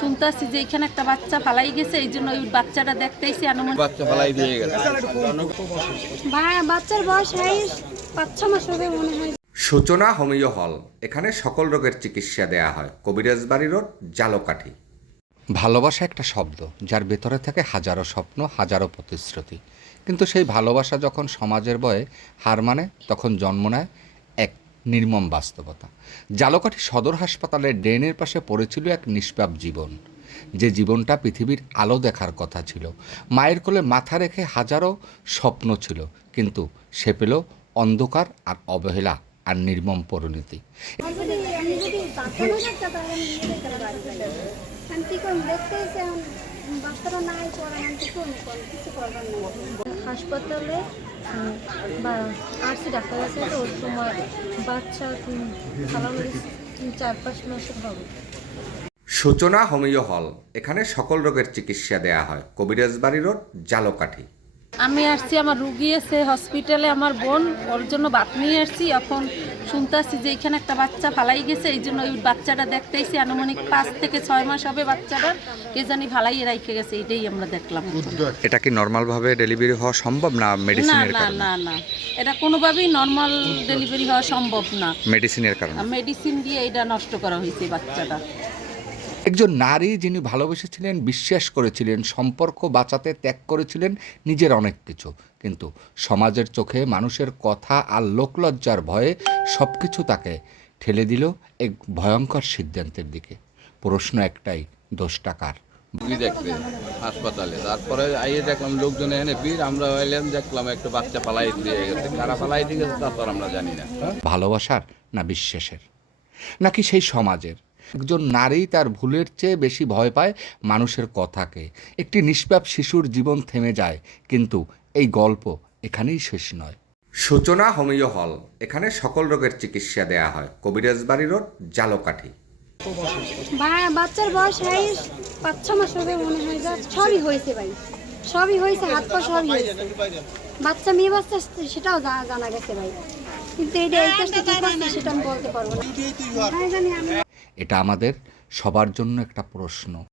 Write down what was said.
শুনতেছি যে এখানে একটা বাচ্চা ফালাই গেছে, এই জন্য ওই বাচ্চাটা দেখতেইছি। বাচ্চা ফালাই দিয়ে গেছে। বাচ্চার বয়স 5-6 মাস হবে মনে হয়। সূচনা হোমিও হল, এখানে সকল রোগের চিকিৎসা দেয়া হয়। কবিরাজ বাড়ি রোড, জালকাঠি। ভালোবাসা একটা শব্দ, যার ভেতরে থাকে হাজারো স্বপ্ন, হাজারো প্রতিশ্রুতি। কিন্তু সেই ভালোবাসা যখন সমাজের বয়ে হার মানে, তখন জন্ম নেয় এক নির্মম বাস্তবতা। জালকাঠি সদর হাসপাতালের ড্রেনের পাশে পড়েছিল এক নিষ্পাপ জীবন, যে জীবনটা পৃথিবীর আলো দেখার কথা ছিল। মায়ের কোলে মাথা রেখে হাজারো স্বপ্ন ছিল, কিন্তু সে পেল অন্ধকার আর অবহেলা আর নির্মম পরিণতি। হাসপাতালে আরসি ডাক্তার আছে, তো ওই সময় বাচ্চা ফালানো 4-5 মাসের হবে। সূচনা হোমিও হল, এখানে সকল রোগের চিকিৎসা দেয়া হয়। কবিরাজ বাড়ি রোড, জালকাঠি। আমি আসছি, আমার রুগী আছে হসপিটালে, আমার বোন, ওর জন্য বাত নিয়ে আসছি। এখন শুনতেছি যে এখানে একটা বাচ্চা ফালাই গেছে, এই জন্য ওই বাচ্চাটা দেখতেইছি। আনুমানিক 5 থেকে 6 মাস হবে বাচ্চাটা, কে জানি ফালাইয়ে রাখে গেছে, এটাই আমরা দেখলাম। এটা কি নর্মালভাবে ডেলিভারি হওয়া সম্ভব না? না মেডিসিনের না কারণে? না না, এটা কোনোভাবেই নর্মাল ডেলিভারি হওয়া সম্ভব না। মেডিসিনের কারণে? মেডিসিন দিয়ে এটা নষ্ট করা হয়েছে বাচ্চাটা। একজন নারী যিনি ভালোবেসেছিলেন, বিশ্বাস করেছিলেন, সম্পর্ক বাঁচাতে ত্যাগ করেছিলেন নিজের অনেক কিছু, কিন্তু সমাজের চোখে, মানুষের কথা আর লোকলজ্জার ভয়ে সব কিছু তাকে ঠেলে দিল এক ভয়ঙ্কর সিদ্ধান্তের দিকে। প্রশ্ন একটাই, দোষটা কার? রুগী দেখতে হাসপাতালে, তারপরে আইয়ে দেখলাম লোকজন এখানে ভিড়। আমরা এলাম, দেখলাম একটা বাচ্চা ফালাই দিয়ে গেছে। কারা ফালাই দিয়ে গেছে তারপর আমরা জানি না। ভালোবাসার না বিশ্বাসের, নাকি সেই সমাজের? একজন নারী তার ভুলের চেয়ে বেশি ভয় পায় মানুষের কথাকে। একটি নিষ্পাপ শিশুর জীবন থেমে যায়, কিন্তু এই গল্প এখানেই শেষ নয়। সূচনা হোমিও হল, এখানে সকল রোগের চিকিৎসা দেয়া হয়। কবিরাজ বাড়ি রোড, জালকাঠি। বাচ্চার বয়স 5-6 মাস হবে মনে হয়। সবই হয়েছে ভাই, সবই হয়েছে, হাত পা সবই হয়েছে। বাচ্চা মেয়ে বাচ্চা সেটাও জানা গেছে ভাই, কিন্তু এই কাজটা কি করছে সেটা আমি বলতে পারবো না। এটা আমাদের সবার জন্য একটা প্রশ্ন।